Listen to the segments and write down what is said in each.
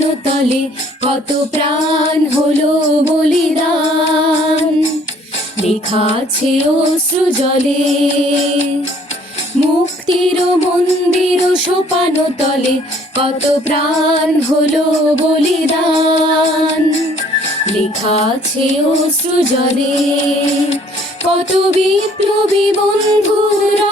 তলে, কত প্রাণ হলো বলিদান। লেখা আছে অশ্রু জলে, মুক্তির মন্দির সোপানো তলে, কত প্রাণ হলো বলিদান। লেখা আছে অশ্রু জলে, কত বিপ্লবী বন্ধুর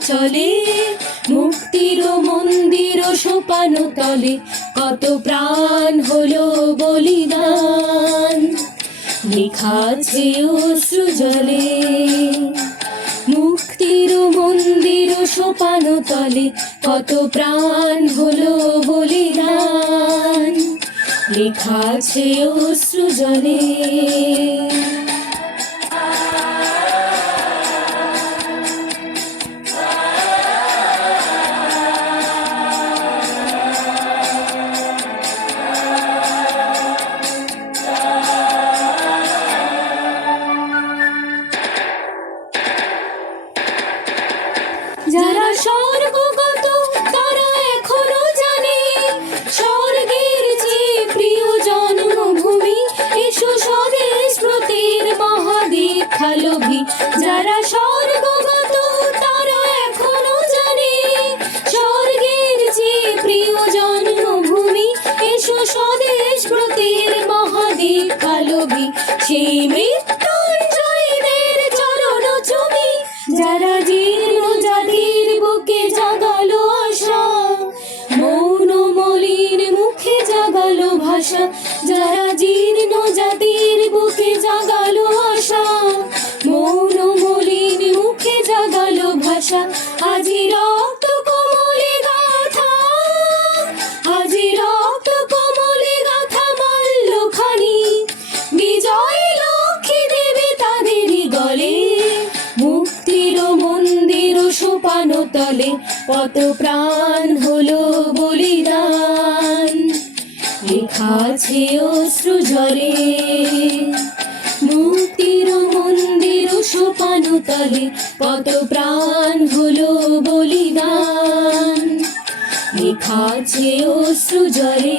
চলে, মুক্তির মন্দির সোপানো তলে, কত প্রাণ হলো বলিদান। লেখা আছে জলে, মুক্তির মন্দির সোপানো তলে, কত প্রাণ হলো বলিদান। লেখা আছে জলে। যারা স্বর্গগত স্বর্গের প্রিয় জন্মভূমি স্বদেশ চরণ যারা জীর্ণ জাতির বুকে মলিন মুখে জাগালো ভাষা, যারা জীর্ণ জাতির ভাষা। আজি রক্ত কমলে গাথা। আজি রক্ত কমলে গাথা মাল্য খানি বিজয় লক্ষ্মী দেবে তাদেরই গলে। মুক্তির মন্দির সোপানো তলে কত প্রাণ হলো বলিদান। লেখা আছে অশ্রু জলে। মুক্তির মন্দির সোপানো তলে কত প্রাণ লেখা যে অশ্রু জলে।